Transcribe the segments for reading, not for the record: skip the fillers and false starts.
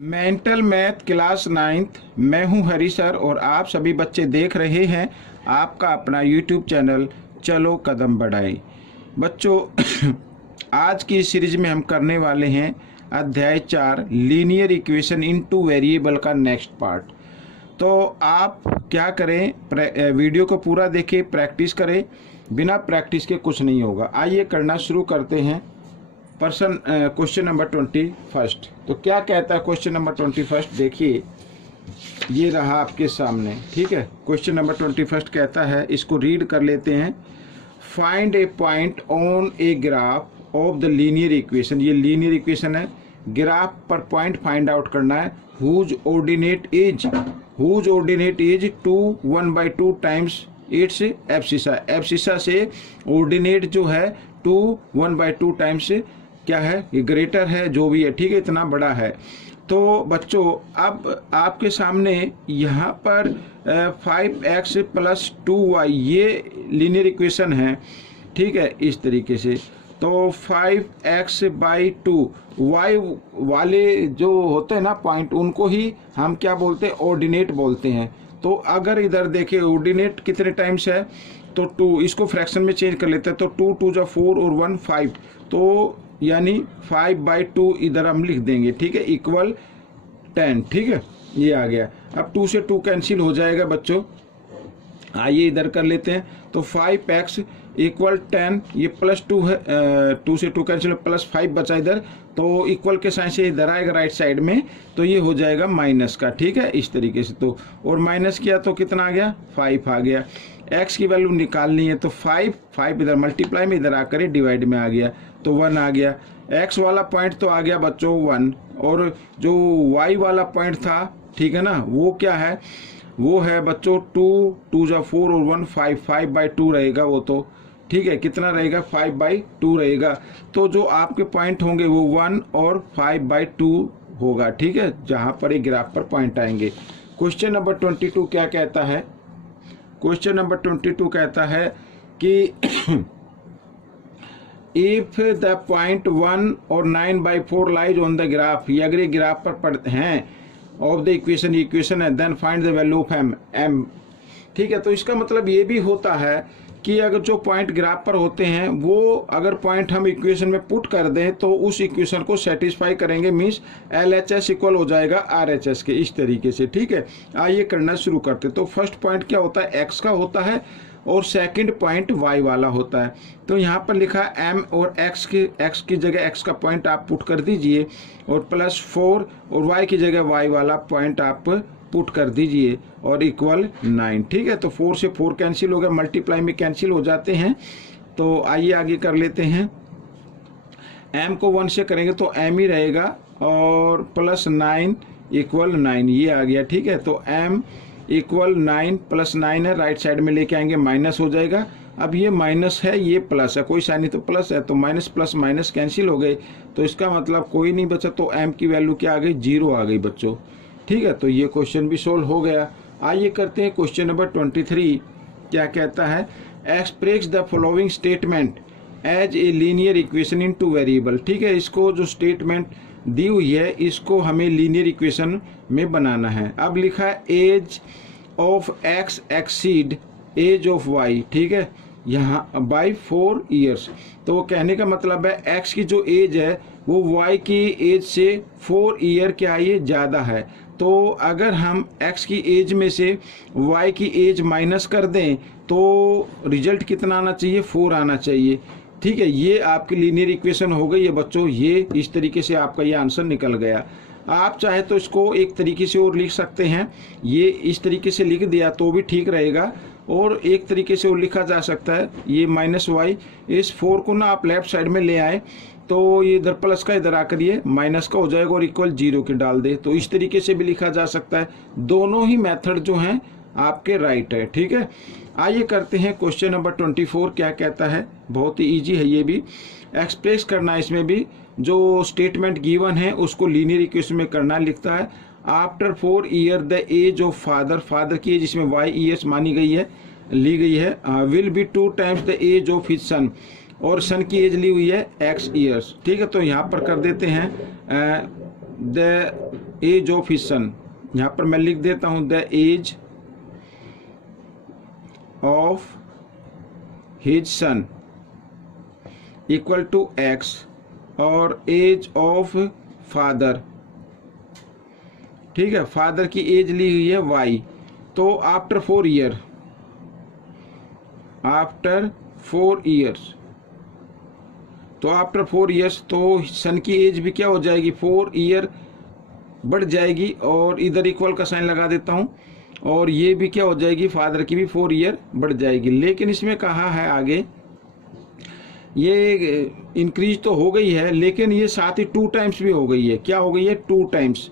Mental math class 9th। मैं हूं हरी sir और आप सभी बच्चे देख रहे हैं आपका अपना यूट्यूब चैनल चलो कदम बढ़ाए। बच्चों आज की इस सीरीज में हम करने वाले हैं अध्याय 4 लीनियर इक्वेशन इनटू वेरिएबल का नेक्स्ट पार्ट। तो आप क्या करें, वीडियो को पूरा देखें, प्रैक्टिस करें। बिना प्रैक्टिस के कुछ नहीं होगा। आइए करना शुरू करते हैं। Question number 21। तो क्या कहता है क्वेश्चन नंबर 21? देखिए ये रहा आपके सामने, ठीक है। क्वेश्चन नंबर 21 कहता है, इसको रीड कर लेते हैं। Find a point on a graph of the linear equation. ये लीनियर इक्वेशन है, ग्राफ पर पॉइंट फाइंड आउट करना है। Whose ordinate is 2 1/2 times its abscissa. Abscissa से ऑर्डिनेट जो है 2 1/2 टाइम्स क्या है, ये ग्रेटर है, जो भी है, ठीक है, इतना बड़ा है। तो बच्चों अब आपके सामने यहाँ पर 5x + 2y ये लीनियर इक्वेशन है, ठीक है, इस तरीके से। तो 5x/2 y वाले जो होते हैं ना पॉइंट, उनको ही हम क्या बोलते हैं, ऑर्डिनेट बोलते हैं। तो अगर इधर देखें ऑर्डिनेट कितने टाइम्स है, तो 2, इसको फ्रैक्शन में चेंज कर लेते हैं। तो 2 2 जा 4 और 1 5, तो यानी 5/2 इधर हम लिख देंगे, ठीक है, इक्वल 10, ठीक है, ये आ गया। अब 2 से 2 कैंसिल हो जाएगा बच्चों। आइए इधर कर लेते हैं। तो 5x = 10, ये +2 है, 2 से 2 कैंसिल, +5 बचा इधर, तो इक्वल के साइन से इधर आएगा राइट साइड में, तो ये हो जाएगा माइनस का, ठीक है, इस तरीके से। तो और माइनस किया तो कितना आ गया, 5 आ गया। x की वैल्यू निकालनी है, तो 5 इधर मल्टीप्लाई में, इधर आकर डिवाइड में आ गया, तो 1 आ गया। x वाला पॉइंट तो आ गया बच्चों 1, और जो y वाला पॉइंट था, ठीक है ना, वो क्या है, वो है बच्चों 2 2 जा 4 और 1 5, 5/2 रहेगा वो, तो ठीक है, कितना रहेगा, 5/2 रहेगा। तो जो आपके पॉइंट होंगे वो 1 और 5/2 होगा, ठीक है, जहां पर एक ग्राफ पर पॉइंट आएंगे। क्वेश्चन नंबर 22 क्या कहता है? क्वेश्चन नंबर 22 कहता है कि इफ द पॉइंट 1 और 9/4 लाइज ऑन द ग्राफ, ये अगर ये ग्राफ पर पड़ते हैं ऑफ द इक्वेशन है, then find the value of m, ठीक है। तो इसका मतलब ये भी होता है कि अगर जो पॉइंट ग्राफ पर होते हैं वो अगर पॉइंट हम इक्वेशन में पुट कर दें तो उस इक्वेशन को सेटिस्फाई करेंगे, मीन्स LHS इक्वल हो जाएगा RHS के, इस तरीके से, ठीक है। आइए करना शुरू करते। तो फर्स्ट पॉइंट क्या होता है, x का होता है, और सेकंड पॉइंट y वाला होता है। तो यहाँ पर लिखा m और x की जगह x का पॉइंट आप पुट कर दीजिए, और +4 और y की जगह y वाला पॉइंट आप पुट कर दीजिए, और इक्वल 9, ठीक है। तो 4 से 4 कैंसिल हो गया, मल्टीप्लाई में कैंसिल हो जाते हैं। तो आइए आगे कर लेते हैं। m को 1 से करेंगे तो m ही रहेगा, और +9 = 9, ये आ गया, ठीक है। तो m = 9 + 9 है, राइट साइड में लेके आएंगे, माइनस हो जाएगा। अब ये माइनस है, ये प्लस है, कोई साइन नहीं तो प्लस है, तो माइनस प्लस माइनस कैंसिल हो गए, तो इसका मतलब कोई नहीं बचा। तो m की वैल्यू क्या आ गई, 0 आ गई बच्चों, ठीक है। तो ये क्वेश्चन भी सोल्व हो गया। आइए करते हैं क्वेश्चन नंबर 23। क्या कहता है, express the following statement as a linear equation in two variable, ठीक है। इसको जो स्टेटमेंट दी हुई है इसको हमें लीनियर इक्वेशन में बनाना है। अब लिखा है age of x exceed age of y, ठीक है, यहाँ बाई 4 ईयर्स। तो कहने का मतलब है x की जो एज है वो y की एज से 4 ईयर क्या है, ये ज़्यादा है। तो अगर हम x की एज में से y की एज माइनस कर दें तो रिजल्ट कितना आना चाहिए, 4 आना चाहिए, ठीक है। ये आपकी लीनियर इक्वेशन हो गई है बच्चों। ये इस तरीके से आपका ये आंसर निकल गया। आप चाहे तो इसको एक तरीके से और लिख सकते हैं, ये इस तरीके से लिख दिया तो भी ठीक रहेगा, और एक तरीके से और लिखा जा सकता है, ये -y, इस 4 को ना आप लेफ्ट साइड में ले आए तो ये इधर प्लस का इधर आकर ये माइनस का हो जाएगा, और इक्वल 0 के डाल दे, तो इस तरीके से भी लिखा जा सकता है। दोनों ही मेथड जो हैं आपके राइट है, ठीक है। आइए करते हैं क्वेश्चन नंबर 24। क्या कहता है, बहुत ही ईजी है, ये भी एक्सप्रेस करना है। इसमें भी जो स्टेटमेंट गिवन है उसको लीनियर इक्वेशन में करना, लिखता है after 4 year the age of father की एज, जिसमें y ES मानी गई है, ली गई है, will be 2 times the age of his son, और सन की एज ली हुई है x ईयर्स, ठीक है। तो यहाँ पर कर देते हैं the age of his son, यहाँ पर मैं लिख देता हूँ the age of his son equal to X और एज ऑफ फादर, ठीक है, फादर की एज ली हुई है वाई। तो आफ्टर 4 ईयर, आफ्टर 4 ईयर्स, तो आफ्टर 4 ईयर्स तो सन की एज भी क्या हो जाएगी, 4 ईयर बढ़ जाएगी, और इधर इक्वल का साइन लगा देता हूं, और ये भी क्या हो जाएगी, फादर की भी 4 ईयर बढ़ जाएगी। लेकिन इसमें कहा है आगे, ये इंक्रीज तो हो गई है, लेकिन ये साथ ही 2 टाइम्स भी हो गई है। क्या हो गई है, 2 टाइम्स।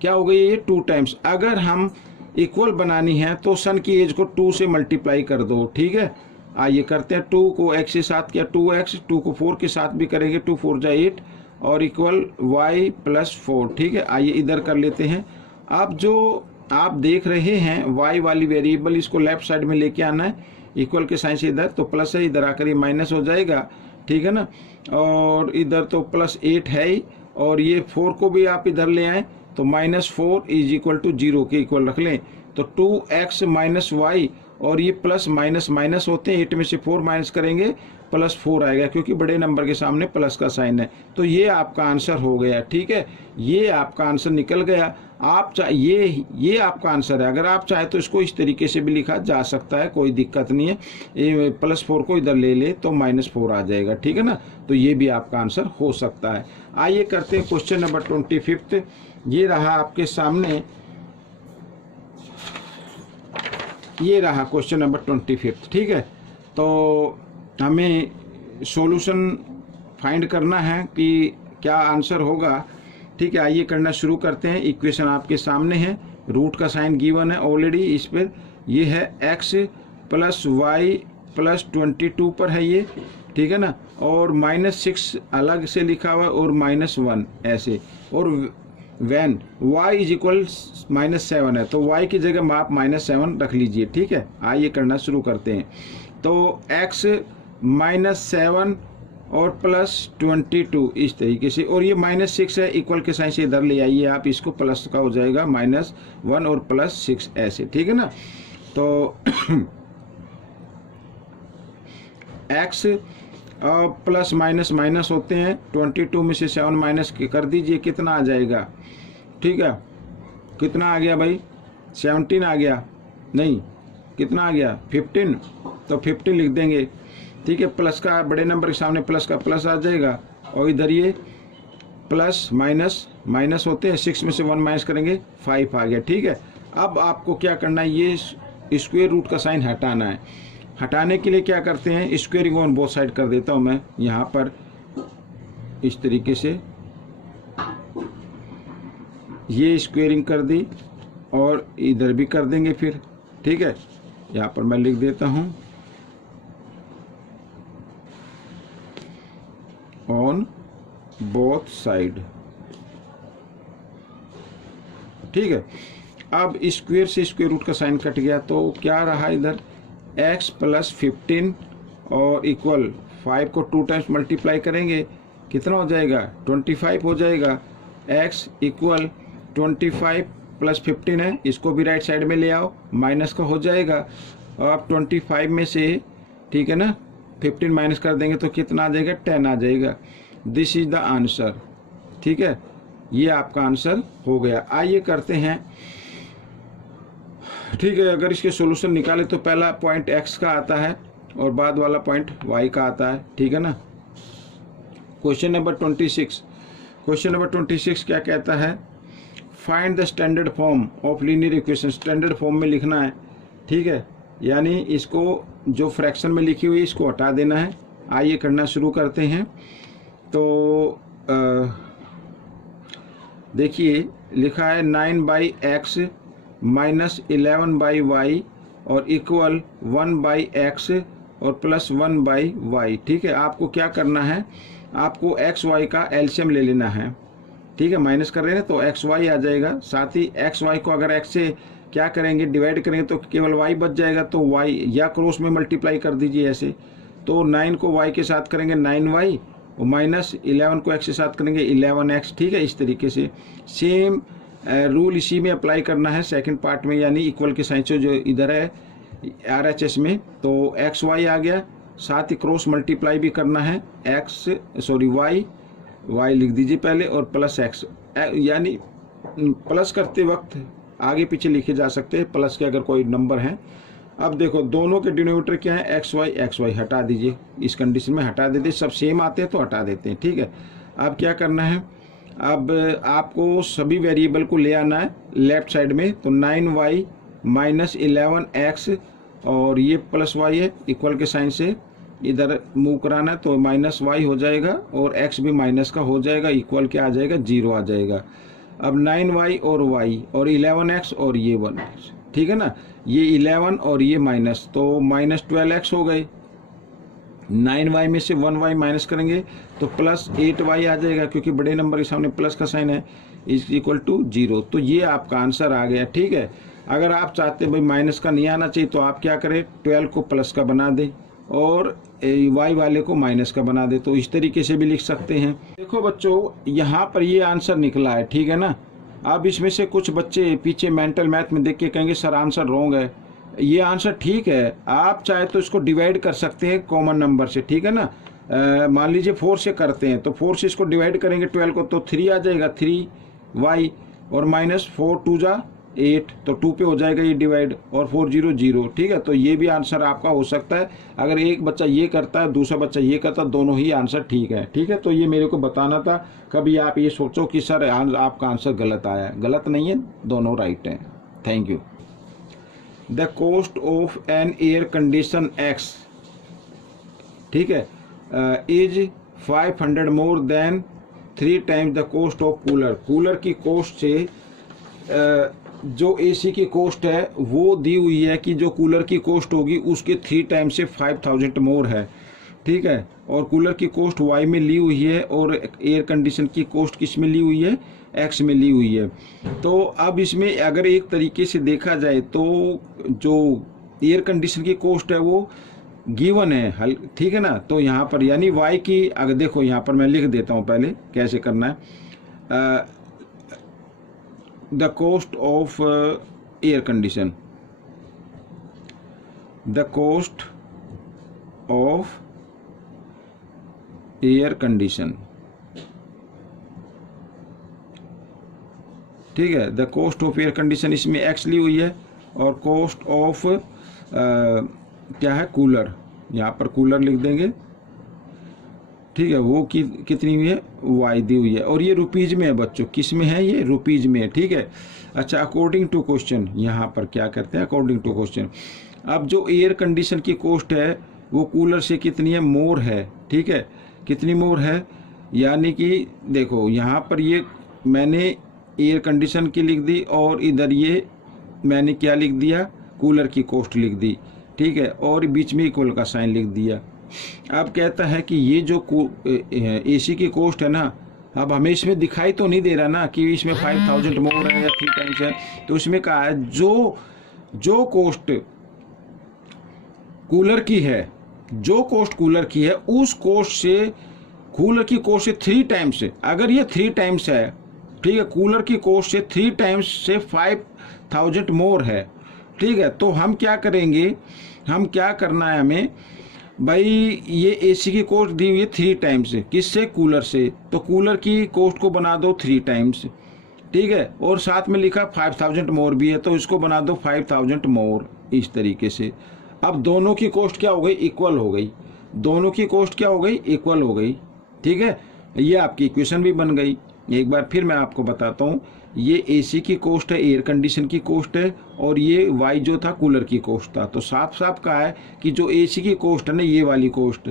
क्या हो गई है, ये 2 टाइम्स। अगर हम इक्वल बनानी है तो सन की एज को 2 से मल्टीप्लाई कर दो, ठीक है। आइए करते हैं, 2 को x के साथ किया 2x, 2 को 4 के साथ भी करेंगे, 2 4 जा 8 और इक्वल y प्लस 4, ठीक है। आइए इधर कर लेते हैं। अब जो आप देख रहे हैं y वाली वेरिएबल, इसको लेफ्ट साइड में लेके आना है, इक्वल के साइन से इधर तो प्लस है, इधर आकर ये माइनस हो जाएगा, ठीक है ना। और इधर तो प्लस 8 है ही, और ये 4 को भी आप इधर ले आए तो -4 इज इक्वल टू 0 के इक्वल रख लें, तो 2x माइनस वाई, और ये प्लस माइनस माइनस होते हैं, 8 में से 4 माइनस करेंगे प्लस 4 आएगा, क्योंकि बड़े नंबर के सामने प्लस का साइन है। तो ये आपका आंसर हो गया, ठीक है, ये आपका आंसर निकल गया। आप ये आपका आंसर है। अगर आप चाहे तो इसको इस तरीके से भी लिखा जा सकता है, कोई दिक्कत नहीं है। ये +4 को इधर ले ले तो -4 आ जाएगा, ठीक है ना। तो ये भी आपका आंसर हो सकता है। आइए करते हैं क्वेश्चन नंबर 25। ये रहा आपके सामने, ये रहा क्वेश्चन नंबर 25, ठीक है। तो हमें सॉल्यूशन फाइंड करना है कि क्या आंसर होगा, ठीक है। आइए करना शुरू करते हैं। इक्वेशन आपके सामने है, रूट का साइन गिवन है ऑलरेडी इस पर, ये है x + y + 22 पर है ये, ठीक है ना, और -6 अलग से लिखा हुआ है और -1 ऐसे, और वैन y इज इक्वल -7 है, तो y की जगह आप -7 रख लीजिए, ठीक है। आइए करना शुरू करते हैं। तो x -7 और +22 इस तरीके से, और ये -6 है, इक्वल के साइन से इधर ले आइए आप, इसको प्लस का हो जाएगा -1 और +6 ऐसे, ठीक है ना। तो x प्लस माइनस माइनस होते हैं, 22 में से 7 माइनस कर दीजिए, कितना आ जाएगा, ठीक है। कितना आ गया भाई, 17 आ गया, नहीं कितना आ गया 15, तो 15 लिख देंगे, ठीक है। प्लस का बड़े नंबर के सामने प्लस का प्लस आ जाएगा, और इधर ये प्लस माइनस माइनस होते हैं, 6 में से 1 माइनस करेंगे 5 आ गया, ठीक है। अब आपको क्या करना है, ये स्क्वायर रूट का साइन हटाना है। हटाने के लिए क्या करते हैं, स्क्वेयरिंग ऑन बोथ साइड कर देता हूं मैं यहाँ पर इस तरीके से, ये स्क्वेयरिंग कर दी और इधर भी कर देंगे फिर, ठीक है। यहाँ पर मैं लिख देता हूं ऑन बोथ साइड, ठीक है। अब स्क्वेयर से स्क्वेयर रूट का साइन कट गया, तो क्या रहा इधर x + 15 और इक्वल 5 को 2 टाइम्स मल्टीप्लाई करेंगे, कितना हो जाएगा 25 हो जाएगा। x इक्वल 25 + 15 है, इसको भी राइट साइड में ले आओ, माइनस का हो जाएगा। और आप 25 में से, ठीक है ना, 15 माइनस कर देंगे तो कितना आ जाएगा, 10 आ जाएगा। दिस इज द आंसर, ठीक है, ये आपका आंसर हो गया। आइए करते हैं, ठीक है। अगर इसके सॉल्यूशन निकाले तो पहला पॉइंट x का आता है और बाद वाला पॉइंट y का आता है, ठीक है ना। क्वेश्चन नंबर 26, क्वेश्चन नंबर 26 क्या कहता है, find the standard form of linear equation. Standard form में लिखना है, ठीक है, यानी इसको जो फ्रैक्शन में लिखी हुई है इसको हटा देना है। आइए करना शुरू करते हैं। तो देखिए लिखा है 9/x -11/y और इक्वल 1/x और +1/y, ठीक है। आपको क्या करना है, आपको x y का एलसीएम ले लेना है, ठीक है। माइनस कर रहे हैं तो x y आ जाएगा, साथ ही x y को अगर x से क्या करेंगे डिवाइड करेंगे तो केवल y बच जाएगा, तो y या क्रॉस में मल्टीप्लाई कर दीजिए ऐसे। तो 9 को y के साथ करेंगे 9y और माइनस 11 को x के साथ करेंगे 11x, ठीक है। इस तरीके से सेम रूल इसी में अप्लाई करना है सेकंड पार्ट में, यानी इक्वल के साइन से जो इधर है RHS में, तो एक्स वाई आ गया, साथ ही क्रॉस मल्टीप्लाई भी करना है वाई लिख दीजिए पहले और प्लस एक्स, यानी प्लस करते वक्त आगे पीछे लिखे जा सकते हैं प्लस के अगर कोई नंबर है। अब देखो दोनों के डिनोमिनेटर क्या है, एक्स वाई हटा दीजिए, इस कंडीशन में हटा देते, सब सेम आते हैं तो हटा देते हैं, ठीक है। अब क्या करना है, अब आपको सभी वेरिएबल को ले आना है लेफ्ट साइड में, तो 9y माइनस 11x और ये प्लस y है, इक्वल के साइन से इधर मूव कराना है तो माइनस y हो जाएगा और x भी माइनस का हो जाएगा, इक्वल के आ जाएगा 0 आ जाएगा। अब 9y और y और 11x और ये 1x, ठीक है ना, ये 11 और ये माइनस, तो माइनस 12x हो गए, 9y में से 1y माइनस करेंगे तो प्लस 8y आ जाएगा, क्योंकि बड़े नंबर के सामने प्लस का साइन है, इज इक्वल टू 0। तो ये आपका आंसर आ गया, ठीक है। अगर आप चाहते हैं भाई माइनस का नहीं आना चाहिए तो आप क्या करें, 12 को प्लस का बना दें और y वाले को माइनस का बना दे, तो इस तरीके से भी लिख सकते हैं। देखो बच्चों यहाँ पर ये आंसर निकला है, ठीक है ना। अब इसमें से कुछ बच्चे पीछे मेंटल मैथ में देख के कहेंगे सर आंसर रॉन्ग है, ये आंसर ठीक है। आप चाहे तो इसको डिवाइड कर सकते हैं कॉमन नंबर से, ठीक है ना। मान लीजिए 4 से करते हैं तो 4 से इसको डिवाइड करेंगे 12 को तो 3 आ जाएगा, 3y और माइनस 4 2 जा 8, तो 2 पे हो जाएगा ये डिवाइड और 4 0 0, ठीक है। तो ये भी आंसर आपका हो सकता है, अगर एक बच्चा ये करता है दूसरा बच्चा ये करता है, दोनों ही आंसर ठीक है, ठीक है। तो ये मेरे को बताना था, कभी आप ये सोचो कि सर आपका आंसर गलत आया, गलत नहीं है, दोनों राइट हैं। Thank you. The cost of an air condition x, ठीक है, is 500 more than 3 times the cost of cooler. Cooler की कॉस्ट से जो एसी की कॉस्ट है वो दी हुई है कि जो कूलर की कॉस्ट होगी उसके 3 टाइम्स से 5000 मोर है, ठीक है। और कूलर की कॉस्ट वाई में ली हुई है और एयर कंडीशन की कॉस्ट किस में ली हुई है, एक्स में ली हुई है। तो अब इसमें अगर एक तरीके से देखा जाए तो जो एयर कंडीशन की कॉस्ट है वो गिवन है, ठीक है ना। तो यहाँ पर यानी वाई की, अगर देखो यहाँ पर मैं लिख देता हूँ पहले कैसे करना है, the cost of air condition, the cost of air condition, ठीक है। The cost of air condition इसमें एक्स ली हुई है और कॉस्ट ऑफ क्या है, कूलर, यहाँ पर कूलर लिख देंगे, ठीक है, वो कितनी हुई है, वाई दी हुई है और ये रुपीज में है बच्चों, किस में है, ये रुपीज में है, ठीक है। अच्छा, अकॉर्डिंग टू क्वेश्चन यहाँ पर क्या करते हैं, अकॉर्डिंग टू क्वेश्चन। अब जो एयर कंडीशन की कॉस्ट है वो कूलर से कितनी है, मोर है, ठीक है। कितनी मोर है, यानी कि देखो यहाँ पर ये मैंने एयर कंडीशन की लिख दी और इधर ये मैंने क्या लिख दिया, कूलर की कॉस्ट लिख दी, ठीक है, और बीच में इक्वल का साइन लिख दिया। अब कहता है कि ये जो एसी की कॉस्ट है ना, अब हमें इसमें दिखाई तो नहीं दे रहा ना कि इसमें 5000 मोर है या 3 टाइम्स है, तो इसमें कहा है जो कॉस्ट कूलर की है, जो कॉस्ट कूलर की है उस कॉस्ट से कूलर की कॉस्ट से 3 टाइम्स है। अगर ये 3 टाइम्स है, ठीक है, कूलर की कॉस्ट से 3 टाइम्स से 5000 मोर है, ठीक है। तो हम क्या करेंगे, हम क्या करना है हमें भाई, ये एसी की कॉस्ट दी हुई है 3 टाइम्स, किससे, कूलर से, तो कूलर की कॉस्ट को बना दो 3 टाइम्स, ठीक है, और साथ में लिखा 5000 मोर भी है तो इसको बना दो 5000 मोर, इस तरीके से। अब दोनों की कॉस्ट क्या हो गई, इक्वल हो गई, दोनों की कॉस्ट क्या हो गई, इक्वल हो गई, ठीक है। ये आपकी इक्वेशन भी बन गई। एक बार फिर मैं आपको बताता हूँ, ये एसी की कॉस्ट है, एयर कंडीशन की कॉस्ट है और ये वाई जो था कूलर की कॉस्ट था। तो साफ साफ कहा है कि जो एसी की कॉस्ट है ना, ये वाली कॉस्ट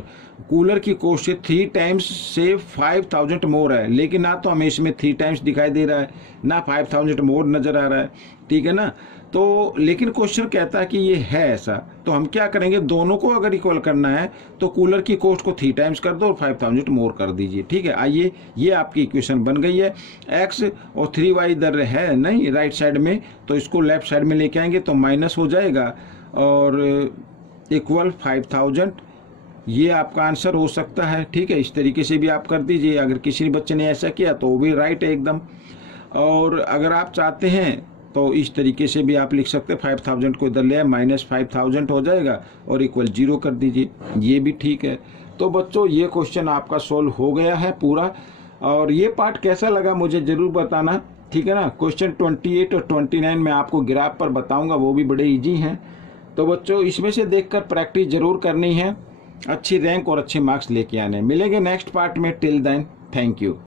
कूलर की कॉस्ट से 3 टाइम्स से 5000 मोर है, लेकिन ना तो हमें इसमें 3 टाइम्स दिखाई दे रहा है ना 5000 मोर नजर आ रहा है, ठीक है ना। तो लेकिन क्वेश्चन कहता है कि ये है ऐसा, तो हम क्या करेंगे, दोनों को अगर इक्वल करना है तो कूलर की कॉस्ट को 3 टाइम्स कर दो और 5000 मोर कर दीजिए, ठीक है। आइए, ये आपकी इक्वेशन बन गई है। एक्स और 3y इधर है नहीं राइट साइड में, तो इसको लेफ्ट साइड में लेके आएंगे तो माइनस हो जाएगा और इक्वल 5000 ये आपका आंसर हो सकता है। ठीक है, इस तरीके से भी आप कर दीजिए। अगर किसी बच्चे ने ऐसा किया तो वो भी राइट है एकदम। और अगर आप चाहते हैं तो इस तरीके से भी आप लिख सकते हैं, 5000 को इधर ले आए, -5000 हो जाएगा और इक्वल 0 कर दीजिए, ये भी ठीक है। तो बच्चों ये क्वेश्चन आपका सोल्व हो गया है पूरा। और ये पार्ट कैसा लगा मुझे ज़रूर बताना, ठीक है ना। क्वेश्चन 28 और 29 में आपको ग्राफ पर बताऊंगा, वो भी बड़े इजी हैं। तो बच्चों इसमें से देखकर प्रैक्टिस जरूर करनी है, अच्छी रैंक और अच्छे मार्क्स लेके आने। मिलेंगे नेक्स्ट पार्ट में, टिल देन थैंक यू।